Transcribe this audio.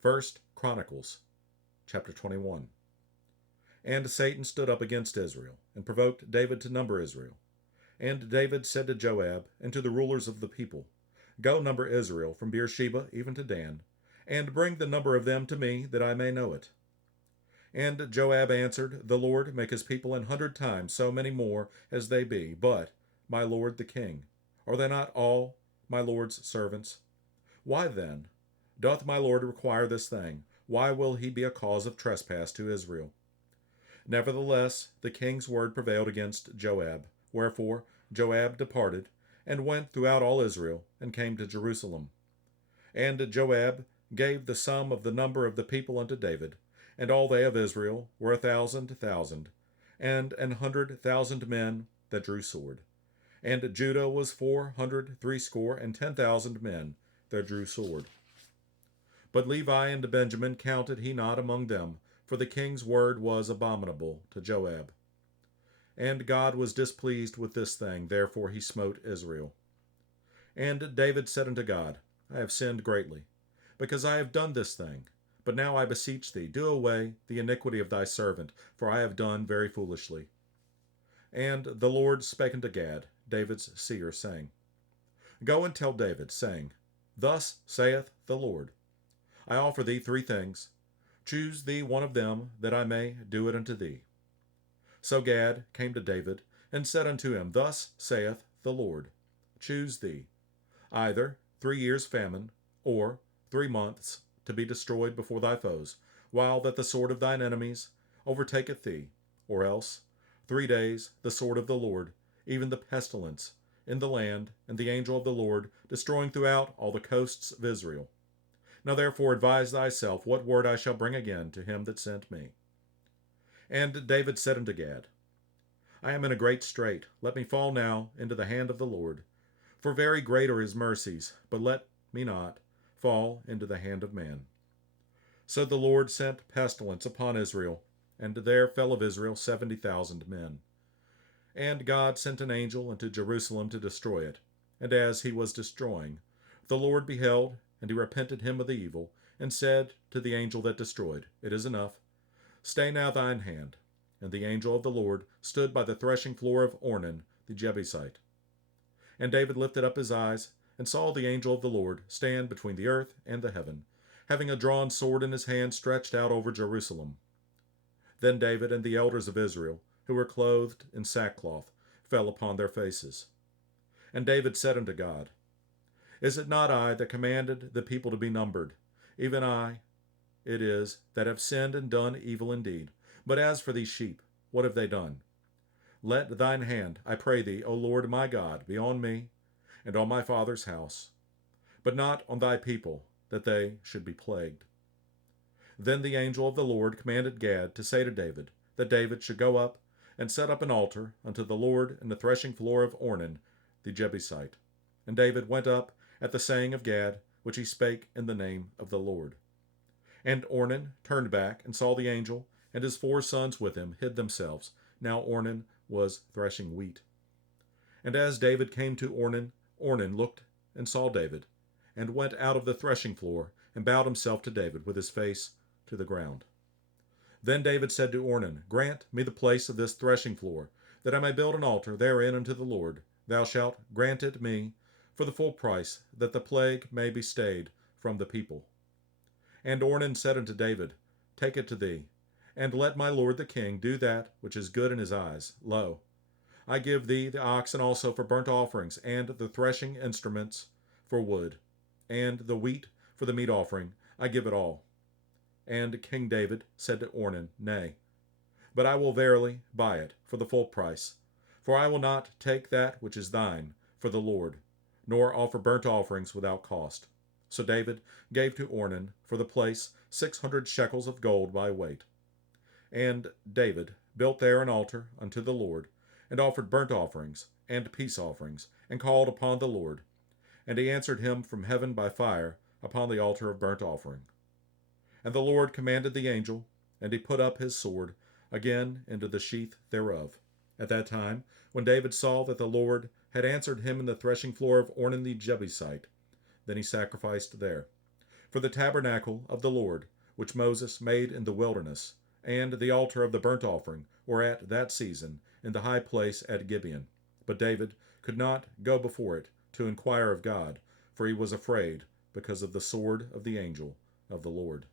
First Chronicles, chapter 21. And Satan stood up against Israel, and provoked David to number Israel. And David said to Joab and to the rulers of the people, Go number Israel from Beersheba even to Dan, and bring the number of them to me, that I may know it. And Joab answered, The Lord make his people 100 times so many more as they be, but, my lord the king, are they not all my lord's servants? Why then doth my lord require this thing? Why will he be a cause of trespass to Israel? Nevertheless, the king's word prevailed against Joab. Wherefore Joab departed, and went throughout all Israel, and came to Jerusalem. And Joab gave the sum of the number of the people unto David, and all they of Israel were 1,000, and 100,000 men that drew sword. And Judah was 460 men that drew sword. But Levi and Benjamin counted he not among them, for the king's word was abominable to Joab. And God was displeased with this thing, therefore he smote Israel. And David said unto God, I have sinned greatly, because I have done this thing. But now I beseech thee, do away the iniquity of thy servant, for I have done very foolishly. And the Lord spake unto Gad, David's seer, saying, Go and tell David, saying, Thus saith the Lord, I offer thee 3 things. Choose thee one of them, that I may do it unto thee. So Gad came to David, and said unto him, Thus saith the Lord, Choose thee either 3 years' famine, or 3 months to be destroyed before thy foes, while that the sword of thine enemies overtaketh thee, or else 3 days the sword of the Lord, even the pestilence, in the land, and the angel of the Lord destroying throughout all the coasts of Israel. Now therefore advise thyself what word I shall bring again to him that sent me. And David said unto Gad, I am in a great strait. Let me fall now into the hand of the Lord. For very great are his mercies, but let me not fall into the hand of man. So the Lord sent pestilence upon Israel, and there fell of Israel 70,000 men. And God sent an angel into Jerusalem to destroy it. And as he was destroying, the Lord beheld, and he repented him of the evil, and said to the angel that destroyed, It is enough. Stay now thine hand. And the angel of the Lord stood by the threshing floor of Ornan the Jebusite. And David lifted up his eyes, and saw the angel of the Lord stand between the earth and the heaven, having a drawn sword in his hand stretched out over Jerusalem. Then David and the elders of Israel, who were clothed in sackcloth, fell upon their faces. And David said unto God, Is it not I that commanded the people to be numbered? Even I it is that have sinned and done evil indeed. But as for these sheep, what have they done? Let thine hand, I pray thee, O Lord my God, be on me and on my father's house, but not on thy people, that they should be plagued. Then the angel of the Lord commanded Gad to say to David, that David should go up and set up an altar unto the Lord in the threshing floor of Ornan the Jebusite. And David went up at the saying of Gad, which he spake in the name of the Lord. And Ornan turned back, and saw the angel, and his 4 sons with him hid themselves. Now Ornan was threshing wheat. And as David came to Ornan, Ornan looked and saw David, and went out of the threshing floor, and bowed himself to David with his face to the ground. Then David said to Ornan, Grant me the place of this threshing floor, that I may build an altar therein unto the Lord. Thou shalt grant it me for the full price, that the plague may be stayed from the people. And Ornan said unto David, Take it to thee, and let my lord the king do that which is good in his eyes. Lo, I give thee the oxen also for burnt offerings, and the threshing instruments for wood, and the wheat for the meat offering. I give it all. And King David said to Ornan, Nay, but I will verily buy it for the full price. For I will not take that which is thine for the Lord, nor offer burnt offerings without cost. So David gave to Ornan for the place 600 shekels of gold by weight. And David built there an altar unto the Lord, and offered burnt offerings and peace offerings, and called upon the Lord. And he answered him from heaven by fire upon the altar of burnt offering. And the Lord commanded the angel, and he put up his sword again into the sheath thereof. At that time, when David saw that the Lord had answered him in the threshing floor of Ornan the Jebusite, then he sacrificed there. For the tabernacle of the Lord, which Moses made in the wilderness, and the altar of the burnt offering, were at that season in the high place at Gibeon. But David could not go before it to inquire of God, for he was afraid because of the sword of the angel of the Lord.